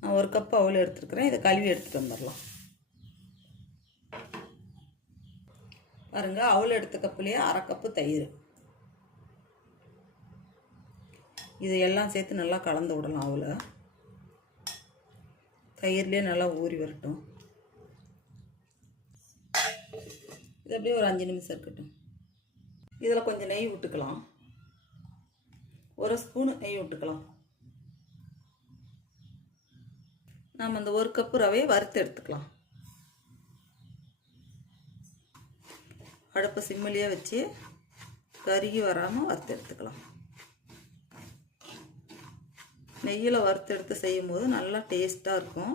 நான் 1 கப்பு அவல் எடுத்துருக்கிறேன். இதை கழுவி எடுத்துகிட்டு வந்துடலாம். பாருங்கள், அவல் எடுத்த கப்புலேயே 1/2 கப்பு தயிர். இது எல்லாம் சேர்த்து நல்லா கலந்து விடலாம். அவலை தயிர்லேயே நல்லா ஊறி வரட்டும். இது அப்படியே ஒரு 5 நிமிஷம் இருக்கட்டும். இதில் கொஞ்சம் நெய் விட்டுக்கலாம். 1 ஸ்பூனு நெய் விட்டுக்கலாம். நாம் அந்த 1 கப்பு ரவையை வறுத்து எடுத்துக்கலாம். அடுப்பை சிம்மிலேயே வச்சு கருகி வராமல் வறுத்து எடுத்துக்கலாம். நெய்யில் வறுத்து எடுத்து செய்யும் போது நல்லா டேஸ்ட்டாக இருக்கும்.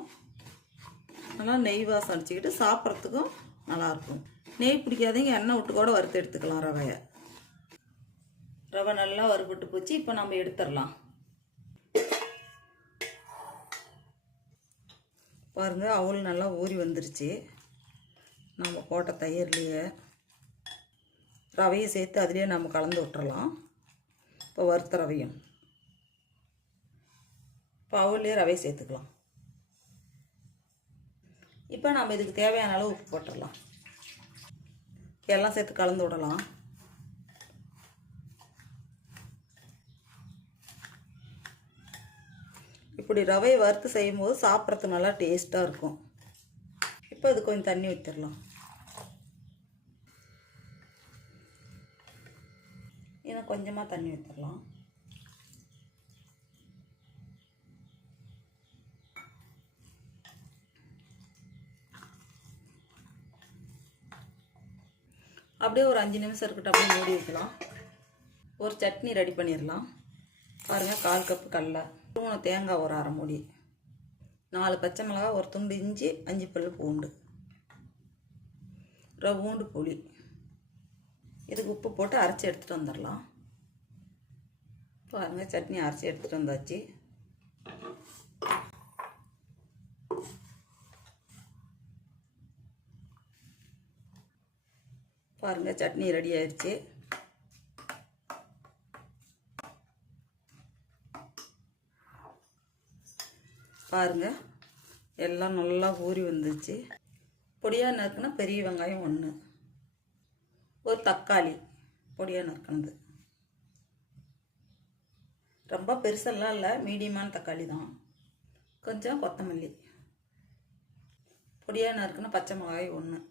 நல்லா நெய் வாசம் அடிச்சுக்கிட்டு சாப்பிட்றதுக்கும் நல்லாயிருக்கும். நெய் பிடிக்காதீங்க, எண்ணெய் விட்டு கூட வறுத்து எடுத்துக்கலாம் ரவையை. ரவை நல்லா வறுபட்டு போச்சு. இப்போ நம்ம எடுத்துடலாம். பாருங்கள், அவல் நல்லா ஊறி வந்துருச்சு. நம்ம போட்ட தயிர்லேயே ரவையை சேர்த்து அதிலே நம்ம கலந்து விட்டுறலாம். இப்போ வறுத்த ரவையும் இப்போ அவல்லையே ரவையை சேர்த்துக்கலாம். இப்போ நம்ம இதுக்கு தேவையான அளவு உப்பு போட்டுடலாம். எல்லாம் சேர்த்து கலந்து விடலாம். இப்படி ரவையை வறுத்து செய்யும்போது சாப்பிட்றதுக்கு நல்லா டேஸ்ட்டாக இருக்கும். இப்போ இது கொஞ்சம் தண்ணி ஊற்றிடலாம். இன்னும் கொஞ்சமாக தண்ணி ஊற்றிடலாம். அப்படியே ஒரு 5 நிமிஷம் இருக்கட்டும். அப்படியே மூடி வைக்கலாம். ஒரு சட்னி ரெடி பண்ணிடலாம். பாருங்கள், 1/4 கப்பு கடலை, 3 தேங்காய், ஒரு 1/2 மூடி, 4 பச்சை மிளகாய், ஒரு துண்டு இஞ்சி, 5 பல்லு பூண்டு, ரவுண்டு புளி. இதுக்கு உப்பு போட்டு அரைச்சி எடுத்துகிட்டு வந்துடலாம். பாருங்கள், சட்னி அரைச்சி எடுத்துகிட்டு வந்தாச்சு. பாருங்கள், சட்னி ரெடி ஆயிடுச்சு. பாருங்கள், எல்லாம் நல்லா ஊறி வந்துச்சு. பொடியாக நறுக்குனா பெரிய வெங்காயம் 1, ஒரு தக்காளி பொடியாக நறுக்குனது. ரொம்ப பெருசெல்லாம் இல்லை, மீடியமான தக்காளி தான். கொஞ்சம் கொத்தமல்லி, பொடியாக நறுக்குனா பச்சை மிளகாய் 1.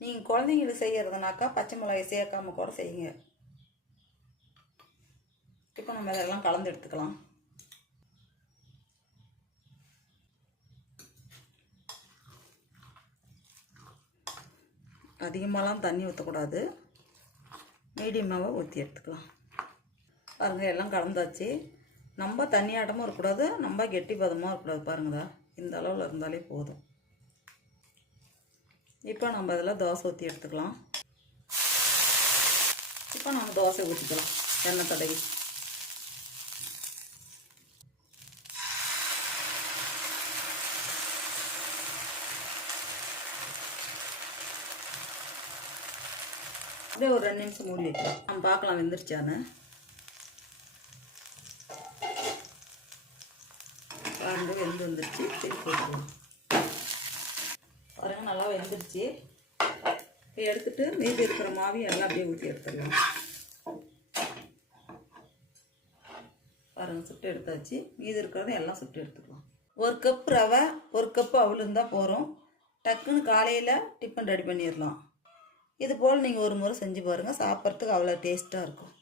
நீங்கள் குழந்தைங்களுக்கு செய்கிறதுனாக்கா பச்சை மிளகாய் சேர்க்காம கூட செய்யுங்க. இப்போ நம்ம இதெல்லாம் கலந்து எடுத்துக்கலாம். அதிகமாகலாம் தண்ணி ஊற்றக்கூடாது, மீடியமாகவே ஊற்றி எடுத்துக்கலாம். பாருங்கள், எல்லாம் கலந்தாச்சு. நம்ம தண்ணியாட்டமும் இருக்கக்கூடாது, நம்ம கெட்டி பதமாக இருக்கக்கூடாது. பாருங்கதா, இந்த அளவில் இருந்தாலே போதும். இப்போ நம்ம இதில் தோசை ஊற்றி எடுத்துக்கலாம். இப்போ நம்ம தோசை ஊற்றிக்கலாம். எண்ணெய் தடவி அப்படியே ஒரு 2 நிமிஷம் மூடி வைக்கலாம். நம்ம பார்க்கலாம் வெந்துருச்சான்னு. பாருங்கள், வெந்து வந்துருச்சு. திருப்பி போட்டுக்கலாம். பாருங்கள், நல்லா வெந்துருச்சு. இப்போ எடுத்துட்டு மீதி இருக்கிற மாவையும் எல்லாம் அப்படியே ஊற்றி எடுத்துடலாம். பாருங்கள், சுட்டு எடுத்தாச்சு. மீதி இருக்கிறத எல்லாம் சுட்டு எடுத்துக்கலாம். 1 கப் ரவை, 1 கப்பு அவல் இருந்தால் போகிறோம். டக்குன்னு காலையில் டிஃபன் ரெடி பண்ணிடலாம். இது போல் நீங்கள் ஒரு முறை செஞ்சு பாருங்கள். சாப்பிட்றதுக்கு அவ்வளோ டேஸ்ட்டாக இருக்கும்.